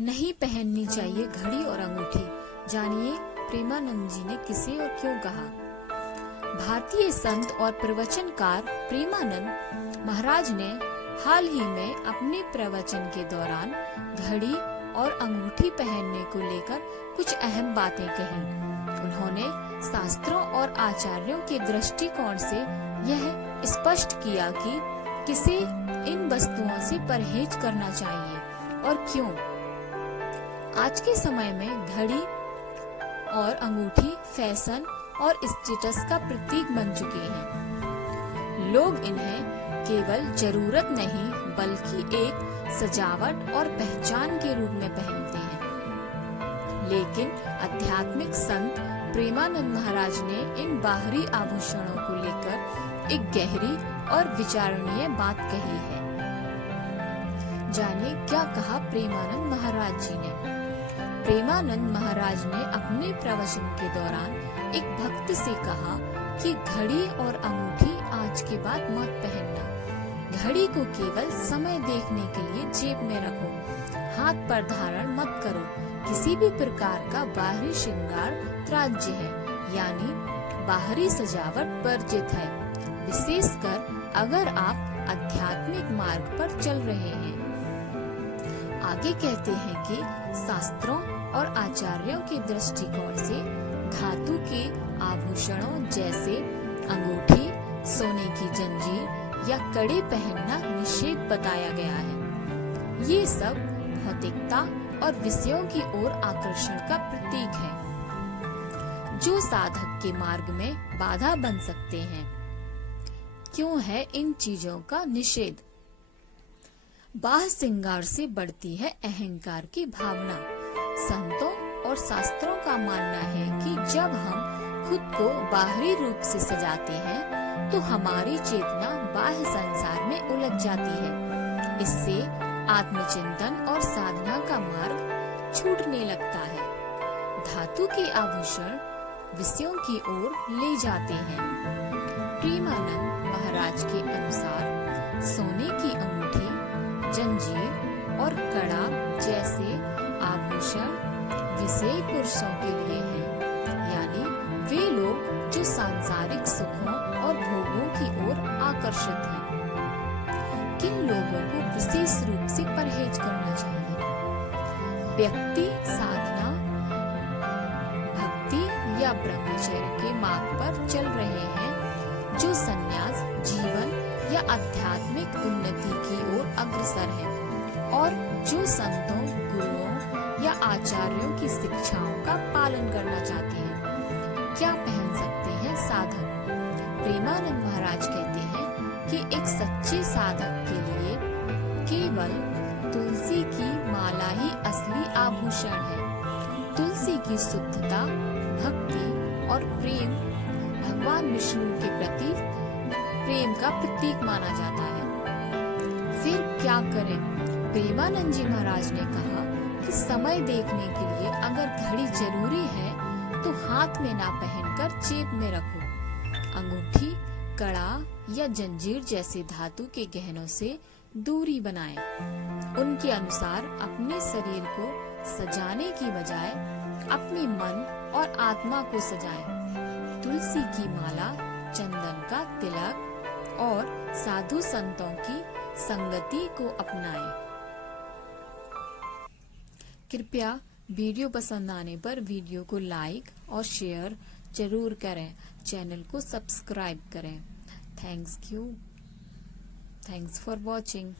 नहीं पहननी चाहिए घड़ी और अंगूठी। जानिए प्रेमानंद जी ने किसे और क्यों कहा। भारतीय संत और प्रवचनकार प्रेमानंद महाराज ने हाल ही में अपने प्रवचन के दौरान घड़ी और अंगूठी पहनने को लेकर कुछ अहम बातें कही। उन्होंने शास्त्रों और आचार्यों के दृष्टिकोण से यह स्पष्ट किया कि किसे इन वस्तुओं से परहेज करना चाहिए और क्यों। आज के समय में घड़ी और अंगूठी फैशन और स्टेटस का प्रतीक बन चुके हैं। लोग इन्हें केवल जरूरत नहीं बल्कि एक सजावट और पहचान के रूप में पहनते हैं। लेकिन आध्यात्मिक संत प्रेमानंद महाराज ने इन बाहरी आभूषणों को लेकर एक गहरी और विचारणीय बात कही है। जानिए क्या कहा प्रेमानंद महाराज जी ने। प्रेमानंद महाराज ने अपने प्रवचन के दौरान एक भक्त से कहा कि घड़ी और अंगूठी आज के बाद मत पहनना। घड़ी को केवल समय देखने के लिए जेब में रखो, हाथ पर धारण मत करो। किसी भी प्रकार का बाहरी श्रृंगार त्याज्य है, यानी बाहरी सजावट वर्जित है, विशेषकर अगर आप आध्यात्मिक मार्ग पर चल रहे हैं। आगे कहते हैं कि शास्त्रों और आचार्यों के दृष्टिकोण से धातु के आभूषणों जैसे अंगूठी, सोने की जंजीर या कड़े पहनना निषेध बताया गया है। ये सब भौतिकता और विषयों की ओर आकर्षण का प्रतीक है, जो साधक के मार्ग में बाधा बन सकते हैं। क्यों है इन चीजों का निषेध? बाह्य श्रृंगार से बढ़ती है अहंकार की भावना। संतों और शास्त्रों का मानना है कि जब हम खुद को बाहरी रूप से सजाते हैं तो हमारी चेतना बाह्य संसार में उलझ जाती है। इससे आत्मचिंतन और साधना का मार्ग छूटने लगता है। धातु के आभूषण विषयों की ओर ले जाते हैं। प्रेमानंद महाराज के अनुसार सोने की अंगूठी, जंजीर और कड़ा जैसे आभूषण विषयी पुरुषों के लिए हैं, यानी वे लोग जो सांसारिक सुखों और भोगों की ओर आकर्षित हैं। किन लोगों को विशेष रूप से परहेज करना चाहिए? व्यक्ति साधना, भक्ति या ब्रह्मचर्य के मार्ग पर चल रहे हैं, जो संन्यास जीवन या आध्यात्मिक उन्नति की ओर अग्रसर है और जो संतों, गुरुओं या आचार्यों की शिक्षाओं का पालन करना चाहते हैं। क्या पहन सकते हैं साधक? प्रेमानंद महाराज कहते हैं कि एक सच्चे साधक के लिए केवल तुलसी की माला ही असली आभूषण है। तुलसी की शुद्धता, भक्ति और प्रेम भगवान विष्णु के प्रति प्रेम का प्रतीक माना जाता है। फिर क्या करें? प्रेमानंद जी महाराज ने कहा कि समय देखने के लिए अगर घड़ी जरूरी है तो हाथ में ना पहनकर जेब में रखो। अंगूठी, कड़ा या जंजीर जैसे धातु के गहनों से दूरी बनाएं। उनके अनुसार अपने शरीर को सजाने की बजाय अपने मन और आत्मा को सजाएं। तुलसी की माला, चंदन का तिलक और साधु संतों की संगति को अपनाएं। कृपया वीडियो पसंद आने पर वीडियो को लाइक और शेयर जरूर करें। चैनल को सब्सक्राइब करें। Thanks for watching.